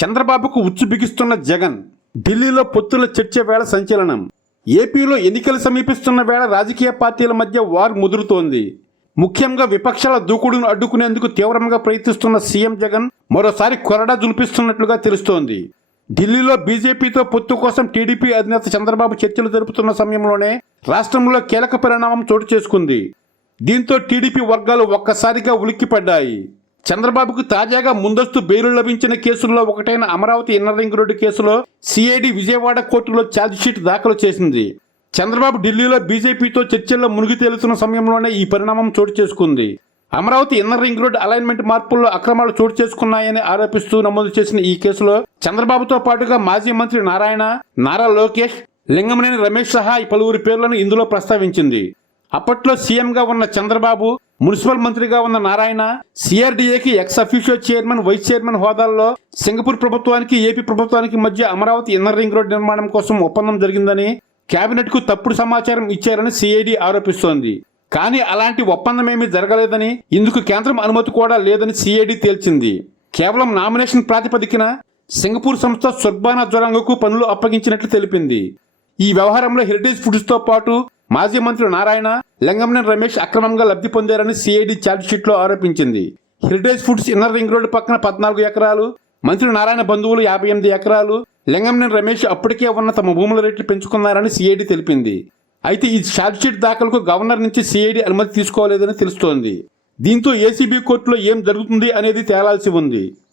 చంద్రబాబుకు ఉచ్చు బిగిస్తున్న జగన్ ఢిల్లీలో పొత్తుల చర్చ వేళ సంచలనం. ఏపీలో ఎన్నికలు సమీపిస్తున్న వేళ రాజకీయ పార్టీల మధ్య వార్ ముదురుతోంది. ముఖ్యంగా విపక్షాల దూకుడును అడ్డుకునేందుకు తీవ్రంగా ప్రయత్నిస్తున్న సీఎం జగన్ మరోసారి కొరడా జులిపిస్తున్నట్లుగా తెలుస్తోంది. ఢిల్లీలో బీజేపీతో పొత్తు కోసం టీడీపీ అధినేత చంద్రబాబు చర్చలు జరుపుతున్న సమయంలోనే రాష్ట్రంలో కీలక పరిణామం చోటు చేసుకుంది. దీంతో టీడీపీ వర్గాలు ఒక్కసారిగా ఉలిక్కిపడ్డాయి. చంద్రబాబుకు తాజాగా ముందస్తు బెయిలు లభించిన కేసుల్లో ఒకటైన అమరావతి ఇన్నర్ రింగ్ రోడ్డు కేసులో సిఐడి విజయవాడ కోర్టులో ఛార్జ్షీట్ దాఖలు చేసింది. చంద్రబాబు ఢిల్లీలో బీజేపీతో చర్చల్లో మునిగి తేలుతున్న సమయంలోనే ఈ పరిణామం చోటు చేసుకుంది. Amaravati inner ring road alignment మార్పుల్లో అక్రమాలు చోటు చేసుకున్నాయని ఆరోపిస్తూ నమోదు చేసిన ఈ కేసులో చంద్రబాబుతో పాటుగా మాజీ మంత్రి నారాయణ నారా లోకేష్ లింగమనేని రమేష్ సహా ఈ పలువురి పేర్లను ఇందులో ప్రస్తావించింది. అప్పట్లో సీఎంగా ఉన్న చంద్రబాబు మున్సిపల్ మంత్రిగా ఉన్న Narayana సిఆర్డీఏకి ex official chairman vice chairman హోదాల్లో Singapore ప్రభుత్వానికి ఏపీ ప్రభుత్వానికి మధ్య అమరావతి ఇన్నర్ రింగ్ రోడ్ నిర్మాణం కోసం ఒప్పందం జరిగిందని కేబినెట్కు తప్పుడు సమాచారం ఇచ్చారని సిఐడి ఆరోపిస్తోంది. కానీ అలాంటి ఒప్పందమేమీ జరగలేదని ఇందుకు కేంద్రం అనుమతి కూడా లేదని సిఐడి తేల్చింది. కేవలం నామినేషన్ ప్రాతిపదికన సింగపూర్ సంస్థ సుర్బానా జ్వరంగకు పనులు అప్పగించినట్లు తెలిపింది. ఈ వ్యవహారంలో హెరిటేజ్ ఫుడ్స్తో పాటు మాజీ మంత్రి నారాయణ లింగంనే రమేష్ అక్రమంగా లబ్ధి పొందారని సిఐడి ఛార్జ్షీట్లో ఆరోపించింది. Heritage Foods inner ring road పక్కన పద్నాలుగు ఎకరాలు మంత్రి నారాయణ బంధువులు యాభై ఎనిమిది ఎకరాలు లింగంనేని రమేష్ అప్పటికే ఉన్న తమ భూముల రేట్లు పెంచుకున్నారని సిఐడి తెలిపింది. అయితే ఈ ఛార్జ్షీట్ దాఖలకు గవర్నర్ నుంచి సిఐడి అనుమతి తీసుకోలేదని తెలుస్తోంది. దీంతో ఏసీబీ కోర్టులో ఏం జరుగుతుంది అనేది తేలాల్సి ఉంది.